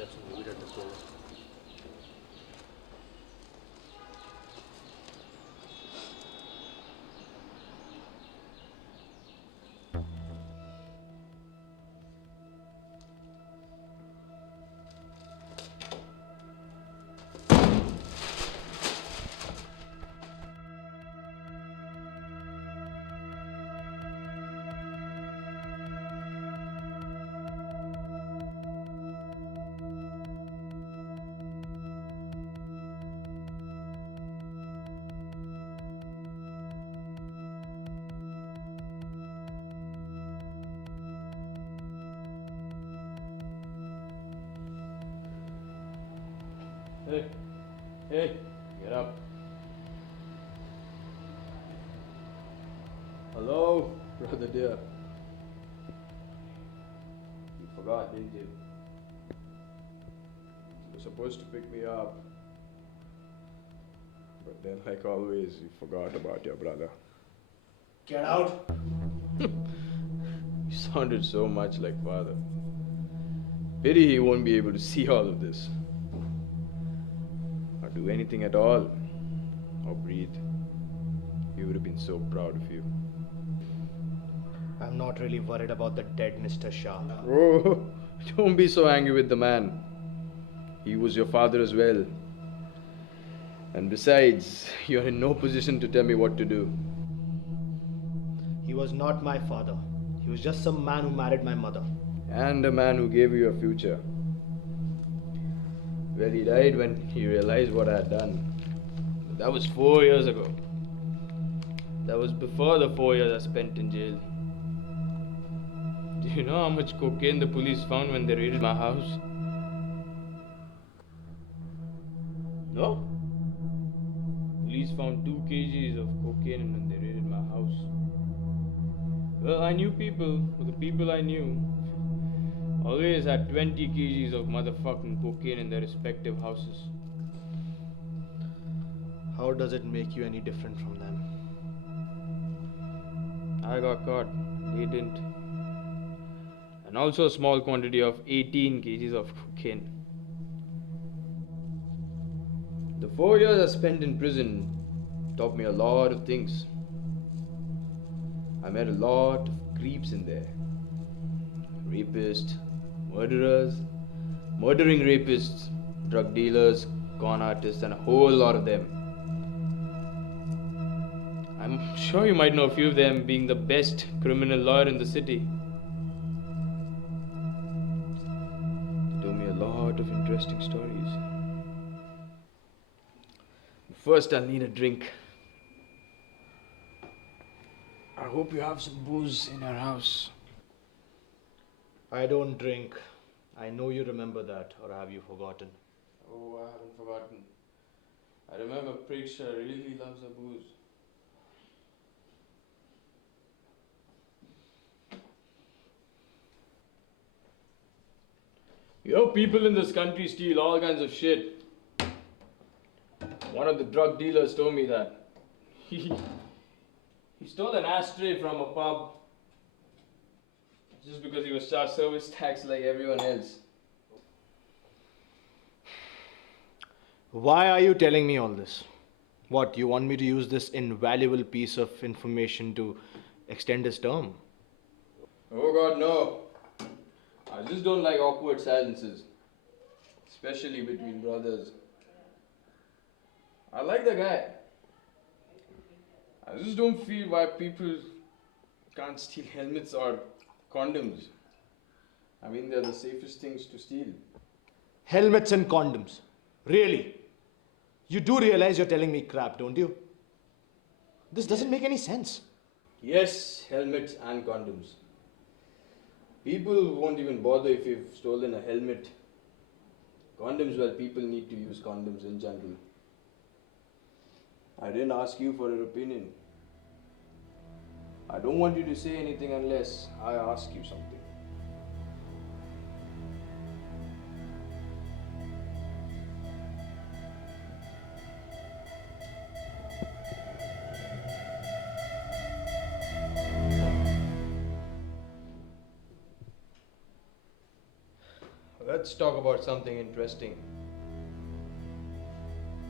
steps and leave it at the door. Hey, hey, get up. Hello, brother dear. You forgot, didn't you? You were supposed to pick me up. But then, like always, you forgot about your brother. Get out! You sounded so much like father. Pity he won't be able to see all of this. Or do anything at all. Or breathe. He would have been so proud of you. I'm not really worried about the dead Mr. Shah. Oh, don't be so angry with the man. He was your father as well. And besides, you're in no position to tell me what to do. He was not my father. He was just some man who married my mother. And a man who gave you a future. Well, he died when he realized what I had done. That was 4 years ago. That was before the 4 years I spent in jail. Do you know how much cocaine the police found when they raided my house? No? Police found 2 kgs of cocaine when they raided my house. Well, I knew people, but the people I knew always had 20 kgs of motherfucking cocaine in their respective houses. How does it make you any different from them? I got caught, they didn't. And also a small quantity of 18 kgs of cocaine. The 4 years I spent in prison taught me a lot of things. I met a lot of creeps in there. Rapists, murderers, murdering rapists, drug dealers, con artists, and a whole lot of them. I'm sure you might know a few of them, being the best criminal lawyer in the city. They told me a lot of interesting stories. First, I'll need a drink. I hope you have some booze in your house. I don't drink. I know you remember that, or have you forgotten? Oh, I haven't forgotten. I remember Preksha really loves her booze. You know, people in this country steal all kinds of shit. One of the drug dealers told me that. He stole an ashtray from a pub just because he was charged service tax like everyone else. Why are you telling me all this? What, you want me to use this invaluable piece of information to extend his term? Oh God, no. I just don't like awkward silences, especially between brothers. I like the guy. I just don't feel why people can't steal helmets or condoms. I mean, they're the safest things to steal. Helmets and condoms. Really? You do realize you're telling me crap, don't you? This doesn't make any sense. Yes, helmets and condoms. People won't even bother if you've stolen a helmet. Condoms, well, people need to use condoms in general. I didn't ask you for your opinion. I don't want you to say anything unless I ask you something. let's talk about something interesting.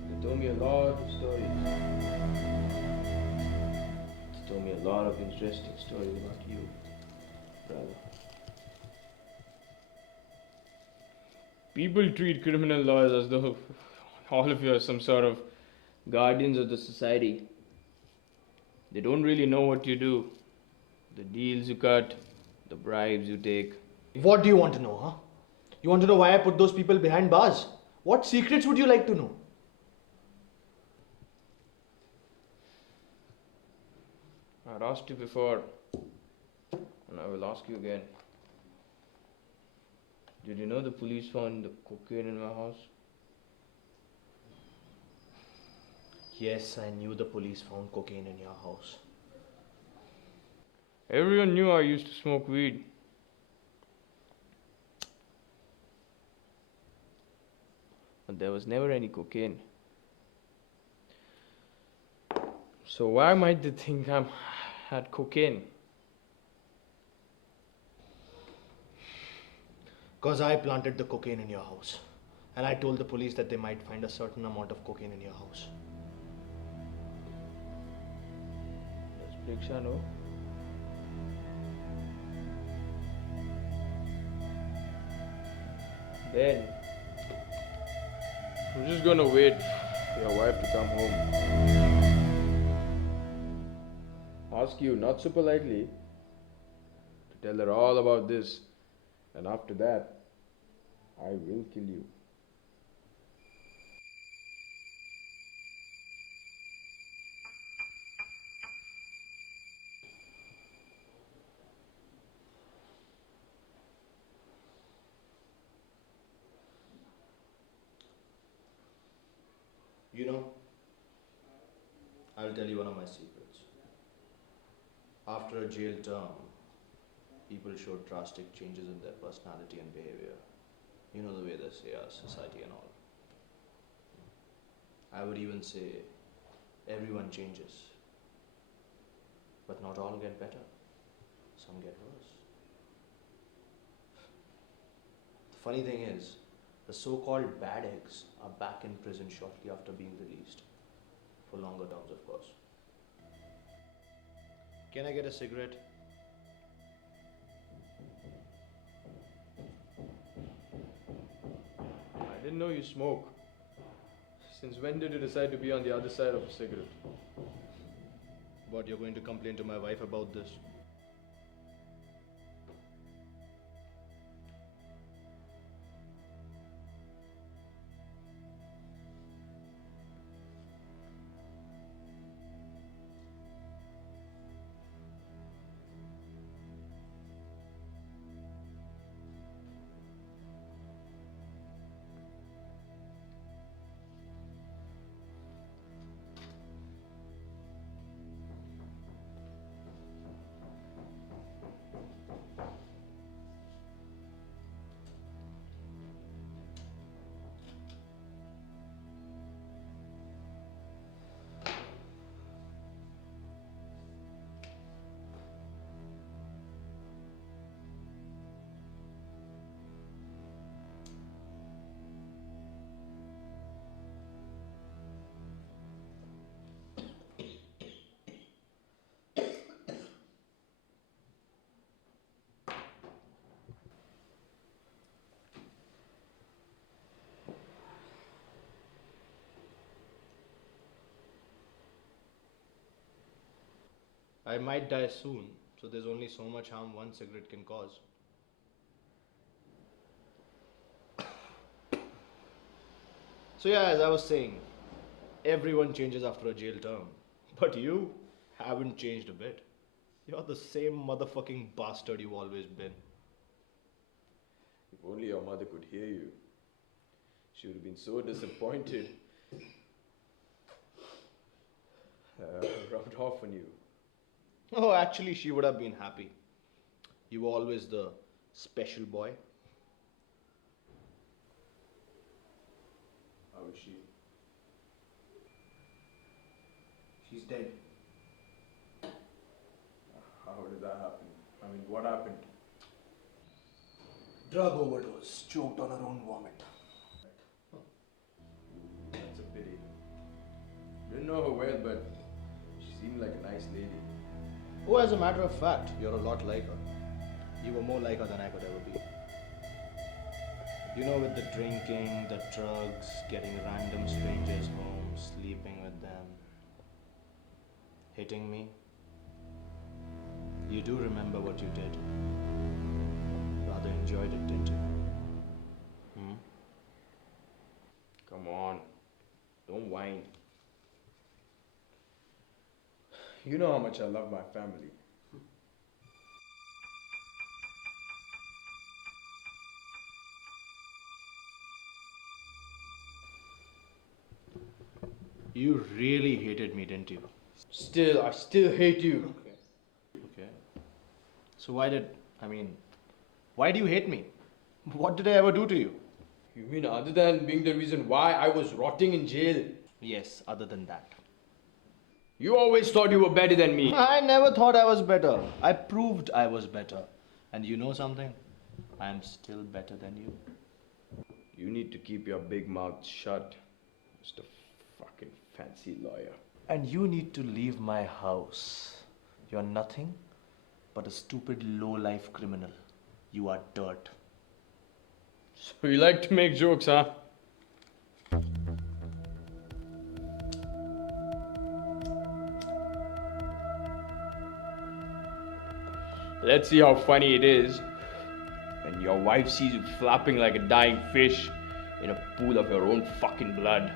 They told me a lot of stories. They told me a lot of interesting stories about you, brother. People treat criminal lawyers as though all of you are some sort of guardians of the society. They don't really know what you do, the deals you cut, the bribes you take. What do you want to know, huh? You want to know why I put those people behind bars? What secrets would you like to know? I've asked you before, and I will ask you again. Did you know the police found the cocaine in my house? Yes, I knew the police found cocaine in your house. Everyone knew I used to smoke weed. But there was never any cocaine. So why might they think I had cocaine? Because I planted the cocaine in your house. And I told the police that they might find a certain amount of cocaine in your house. Does Priksha know? Then I'm just gonna wait for your wife to come home. Ask you, not so politely, to tell her all about this, and after that, I will kill you. You know, I'll tell you one of my secrets. After a jail term, people showed drastic changes in their personality and behavior. You know the way they say our society and all. I would even say everyone changes. But not all get better. Some get worse. The funny thing is, the so-called bad eggs are back in prison shortly after being released. For longer terms, of course. Can I get a cigarette? I didn't know you smoke. Since when did you decide to be on the other side of a cigarette? What, you're going to complain to my wife about this? I might die soon, so there's only so much harm one cigarette can cause. So yeah, as I was saying, everyone changes after a jail term. But you haven't changed a bit. You're the same motherfucking bastard you've always been. If only your mother could hear you. She would have been so disappointed. Rubbed off on you. Oh, actually, she would have been happy. You were always the special boy. How is she? She's dead. How did that happen? I mean, what happened? Drug overdose, choked on her own vomit. That's a pity. Didn't know her well, but she seemed like a nice lady. Oh, as a matter of fact, you're a lot like her. You were more like her than I could ever be. You know, with the drinking, the drugs, getting random strangers home, sleeping with them, hitting me. You do remember what you did. Rather enjoyed it, didn't you? Hmm? Come on, don't whine. You know how much I love my family. You really hated me, didn't you? Still, I still hate you. Okay. So why do you hate me? What did I ever do to you? You mean other than being the reason why I was rotting in jail? Yes, other than that. You always thought you were better than me. I never thought I was better. I proved I was better. And you know something? I am still better than you. You need to keep your big mouth shut, Mr. Fucking fancy lawyer. And you need to leave my house. You're nothing but a stupid low-life criminal. You are dirt. So you like to make jokes, huh? Let's see how funny it is when your wife sees you flapping like a dying fish in a pool of your own fucking blood.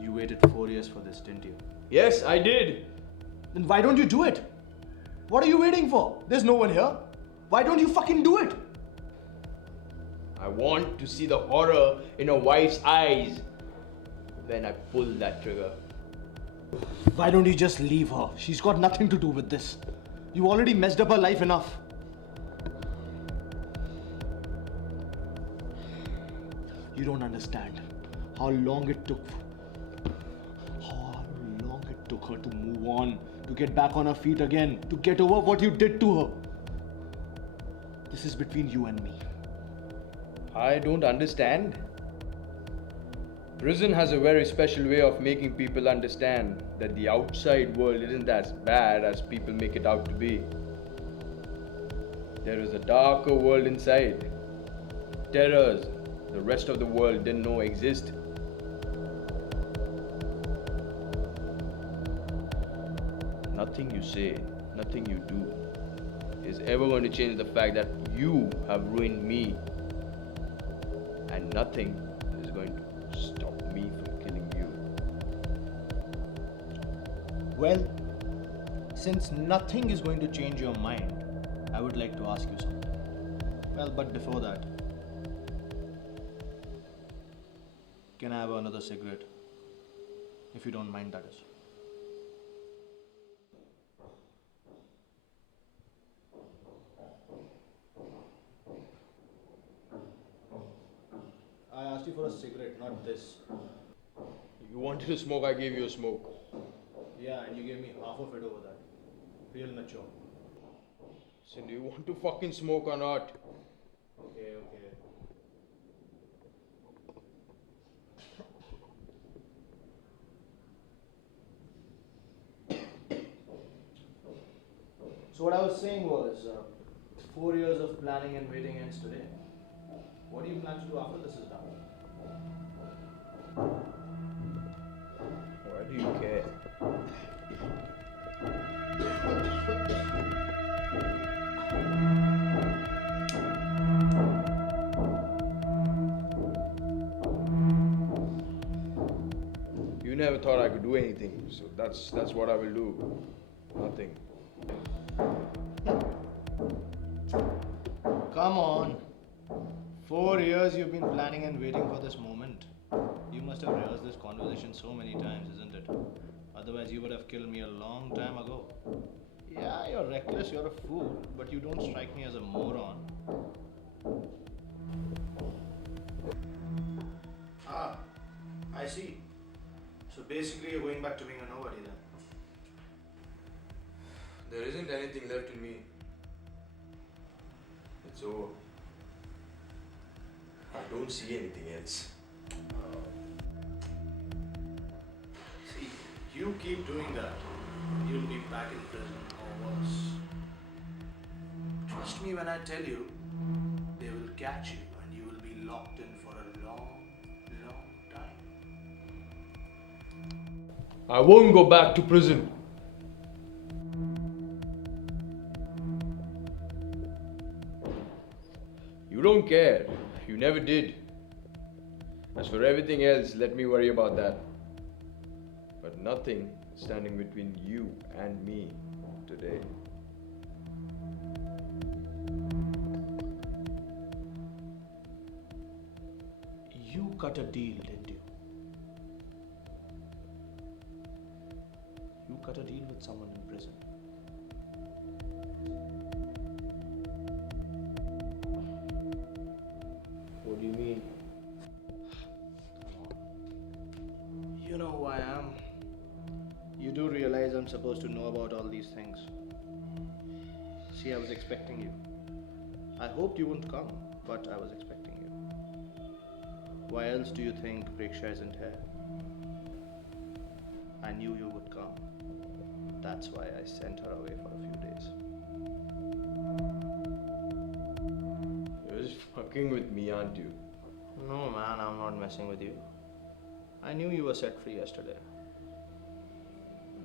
You waited 4 years for this, didn't you? Yes, I did. Then why don't you do it? What are you waiting for? There's no one here. Why don't you fucking do it? I want to see the horror in a wife's eyes when I pull that trigger. Why don't you just leave her? She's got nothing to do with this. You already messed up her life enough. You don't understand how long it took her to move on, to get back on her feet again, to get over what you did to her. This is between you and me. I don't understand. Prison has a very special way of making people understand that the outside world isn't as bad as people make it out to be. There is a darker world inside. Terrors the rest of the world didn't know exist. Nothing you say, nothing you do is ever going to change the fact that you have ruined me. And nothing is going to stop me from killing you. Well, since nothing is going to change your mind, I would like to ask you something. Well, but before that, can I have another cigarette? If you don't mind, that is. I asked you for a cigarette, not this. You wanted a smoke, I gave you a smoke. Yeah, and you gave me half of it over that. Real mature. So do you want to fucking smoke or not? Okay, okay. So what I was saying was, 4 years of planning and waiting ends today. What do you plan to do after this is done? Why do you care? You never thought I could do anything, so that's what I will do. Nothing. Come on. 4 years you've been planning and waiting for this moment. You must have rehearsed this conversation so many times, isn't it? Otherwise you would have killed me a long time ago. Yeah, you're reckless, you're a fool, but you don't strike me as a moron. Ah, I see. So basically you're going back to being a nobody then. There isn't anything left in me. So, I don't see anything else. See, you keep doing that, you'll be back in prison or worse. Trust me when I tell you, they will catch you and you will be locked in for a long, long time. I won't go back to prison. You don't care. You never did. As for everything else, let me worry about that. But nothing is standing between you and me today. You cut a deal, didn't you? You cut a deal with someone in prison. What do you mean? You know who I am. You do realize I'm supposed to know about all these things. See, I was expecting you. I hoped you wouldn't come, but I was expecting you. Why else do you think Preksha isn't here? I knew you would come. That's why I sent her away for a few days. You're just fucking with me, aren't you? No, man, I'm not messing with you. I knew you were set free yesterday.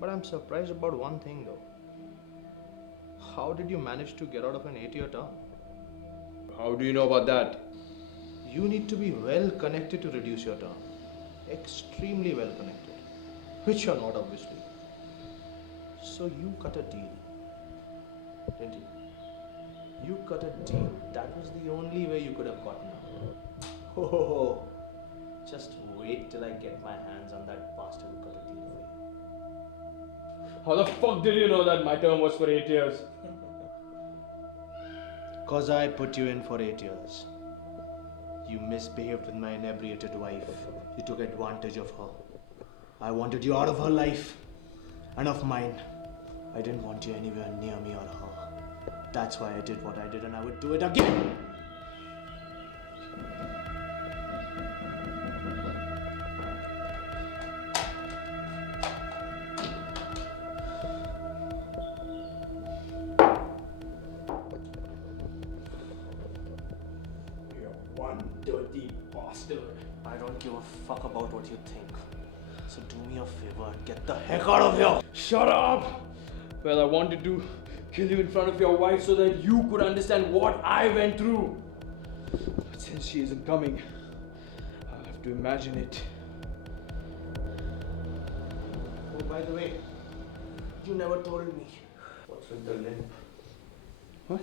But I'm surprised about one thing though. How did you manage to get out of an 8-year term? How do you know about that? You need to be well connected to reduce your term. Extremely well connected. Which you're not, obviously. So you cut a deal. Didn't you? You cut a deal. That was the only way you could have gotten out. Oh, just wait till I get my hands on that bastard who cut a deal for you. How the fuck did you know that my term was for 8 years? Cause I put you in for 8 years. You misbehaved with my inebriated wife. You took advantage of her. I wanted you out of her life and of mine. I didn't want you anywhere near me or her. That's why I did what I did and I would do it again. One dirty bastard. I don't give a fuck about what you think. So do me a favor and get the heck out of here. Shut up! Well, I wanted to kill you in front of your wife so that you could understand what I went through. But since she isn't coming, I'll have to imagine it. Oh, by the way, you never told me. What's with the limp? What?